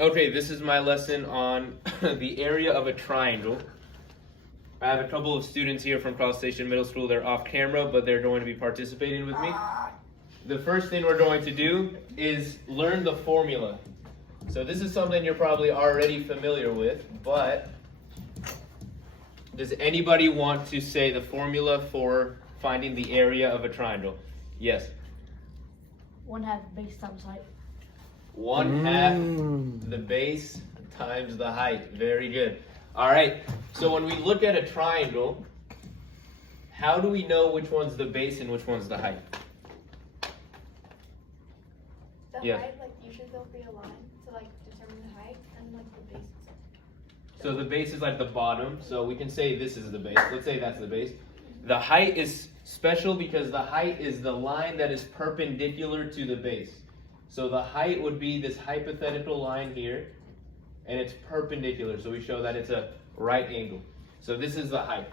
Okay, this is my lesson on the area of a triangle. I have a couple of students here from College Station Middle School. They're off camera, but they're going to be participating with me. The first thing we're going to do is learn the formula. So this is something you're probably already familiar with, but does anybody want to say the formula for finding the area of a triangle? Yes. 1/2 base times height. 1/2 the base times the height. Very good. All right. So when we look at a triangle, how do we know which one's the base and which one's the height? The height, like usually there'll be a line to like determine the height, and like the base. So the base is like the bottom. So we can say this is the base. Let's say that's the base. The height is special because the height is the line that is perpendicular to the base. So the height would be this hypothetical line here, and it's perpendicular. So we show that it's a right angle. So this is the height.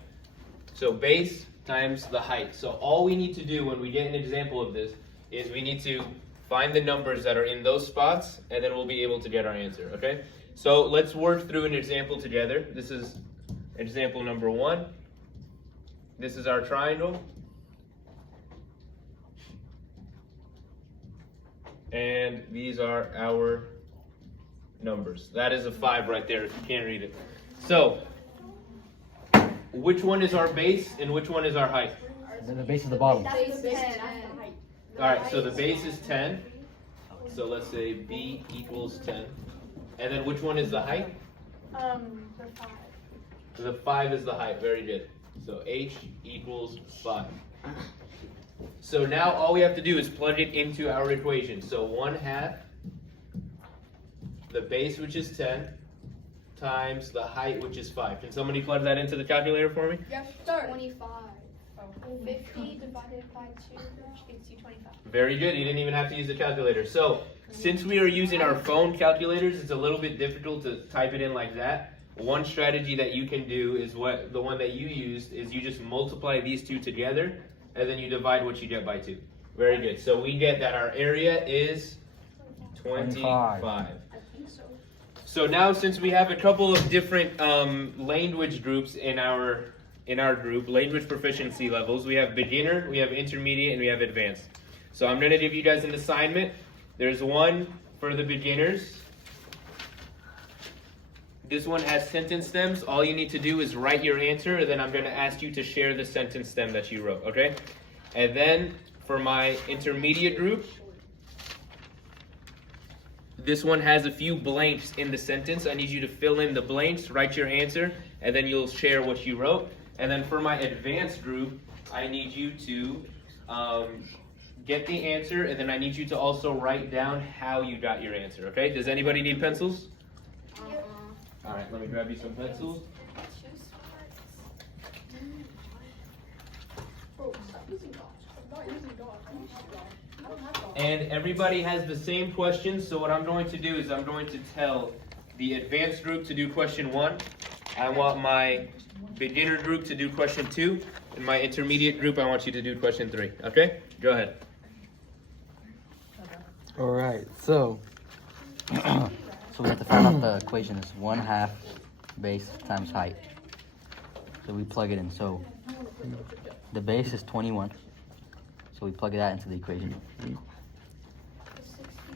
So base times the height. So all we need to do when we get an example of this is we need to find the numbers that are in those spots, and then we'll be able to get our answer, okay? So let's work through an example together. This is example number 1. This is our triangle. And these are our numbers. That is a 5 right there if you can't read it. So, which one is our base and which one is our height? And then the base is the bottom. Base 10. Alright, so the base is 10. So let's say B equals 10. And then which one is the height? The 5. The 5 is the height. Very good. So H equals 5. So now all we have to do is plug it into our equation. So 1/2 the base, which is 10, times the height, which is 5. Can somebody plug that into the calculator for me? Yep, start. 25. 50 divided by 2 gets you 25. Very good. You didn't even have to use the calculator. So since we are using our phone calculators, it's a little bit difficult to type it in like that. One strategy that you can do is the one that you used is you just multiply these two together and then you divide what you get by 2. Very good. So we get that our area is 25. So now since we have a couple of different language groups in our group, language proficiency levels, we have beginner, we have intermediate, and we have advanced. So I'm going to give you guys an assignment. There's one for the beginners. This one has sentence stems. All you need to do is write your answer, and then I'm going to ask you to share the sentence stem that you wrote, okay? And then for my intermediate group, this one has a few blanks in the sentence. I need you to fill in the blanks, write your answer, and then you'll share what you wrote. And then for my advanced group, I need you to get the answer, and then I need you to also write down how you got your answer, okay? Does anybody need pencils? All right, let me grab you some pencils. And everybody has the same questions, so what I'm going to do is I'm going to tell the advanced group to do question 1. I want my beginner group to do question 2, and my intermediate group, I want you to do question 3. Okay? Go ahead. All right, so we have to find out the equation is 1/2 base times height. So we plug it in. So the base is 21. So we plug that into the equation.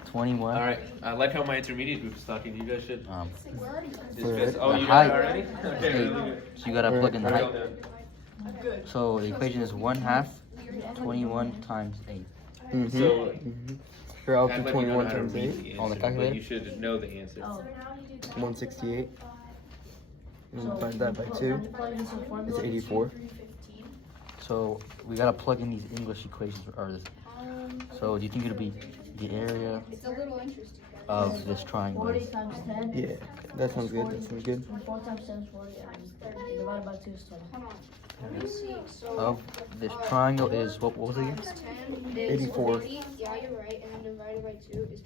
21. All right. I like how my intermediate group is talking. You guys should. The Oh, you got height it already? Okay. Really good. So you gotta plug in the Very height. well done. So the equation is 1/2 21 times 8. So You're out act to like you know 21 how to times read 8. the On the answer, calculator? but you should know the answer. 168. And divide that by 2. It's It's 84. So we gotta plug in these English equations. So do you think it'll be the area It's a little interesting. of this triangle? 40 times 10. Yeah, that sounds good. That sounds good. And 4 times 10 is 40. And divided by 2 is 20. Hold on. Let me see. So Of this triangle is what was it again? 10 is 84. 50. Yeah, you're right. And then divided by 2 is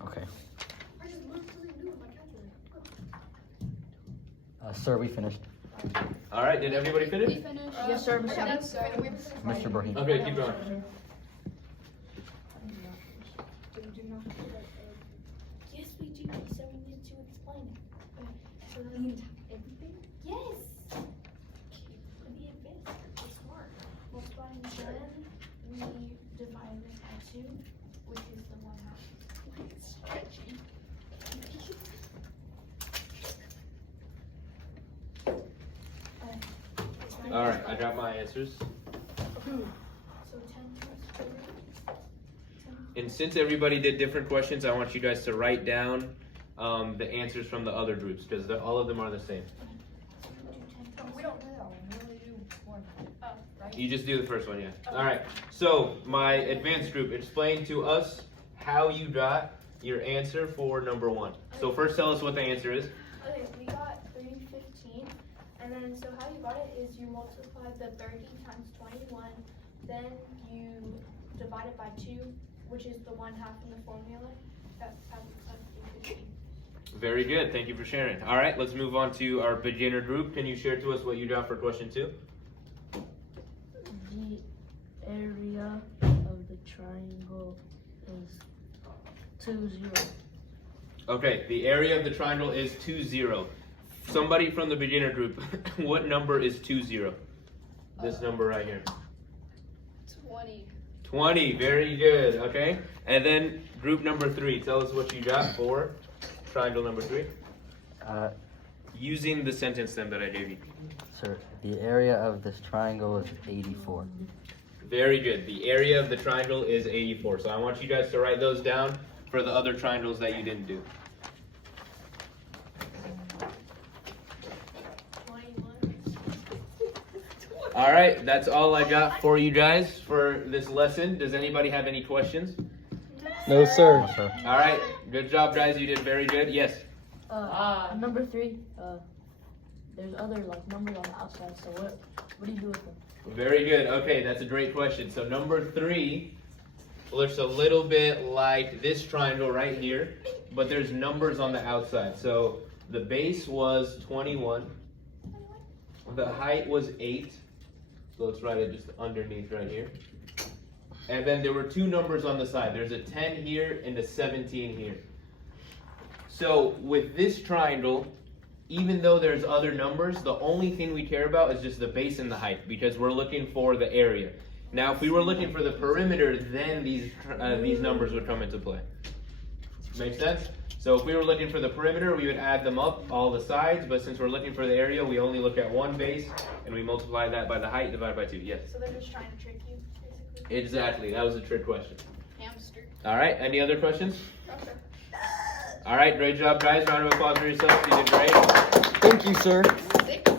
20. Okay. Sir, we finished. All right. Did everybody We finish? finished. Yes, sir, Mr. That's Mr. Brahim. Okay, keep going. Yes, we do. So we need So then everything? Yes! Let me advance. You're smart. Multiplying then, we divide this by 2, which is the 1/2. It's stretchy. All right, I got my answers. So 10 times 4. And since everybody did different questions, I want you guys to write down the answers from the other groups because all of them are the same. We don't know. We only do one. Oh, right? You just do the first one, yeah. All right. So my advanced group, explain to us how you got your answer for number 1. So first, tell us what the answer is. Okay, we got 315, and then so how you got it is you multiplied the 30 times 21, then you divide it by 2, which is the 1/2 in the formula. That's how we got 315. Very good. Thank you for sharing. All right, let's move on to our beginner group. Can you share to us what you got for question 2? The area of the triangle is 2, 0. Okay, the area of the triangle is 2, 0. Somebody from the beginner group, what number is 2, 0? This number right here. 20. 20, very good, okay. And then group number 3, tell us what you got for triangle number 3. Using the sentence stem that I gave you. Sir, the area of this triangle is 84. Very good, the area of the triangle is 84. So I want you guys to write those down for the other triangles that you didn't do. 21. All right, that's all I got for you guys for this lesson. Does anybody have any questions? No, sir. Sir. All right, good job, guys. You did very good. Yes. Number 3, there's other like numbers on the outside, so what do you do with them? Very good. Okay, that's a great question. So number 3 looks a little bit like this triangle right here, but there's numbers on the outside. So the base was 21. The height was 8. So let's write it just underneath right here. And then there were 2 numbers on the side. There's a 10 here and a 17 here. So with this triangle, even though there's other numbers, the only thing we care about is just the base and the height because we're looking for the area. Now, if we were looking for the perimeter, then these numbers would come into play. Make sense? So if we were looking for the perimeter, we would add them up, all the sides, but since we're looking for the area, we only look at one base, and we multiply that by the height divided by 2. Yes? So they're just trying to trick you, basically. Exactly. That was a trick question. Hamster. All right. Any other questions? Okay. All right. Great job, guys. Round of applause for yourselves. You did great. Thank you, sir. Sick.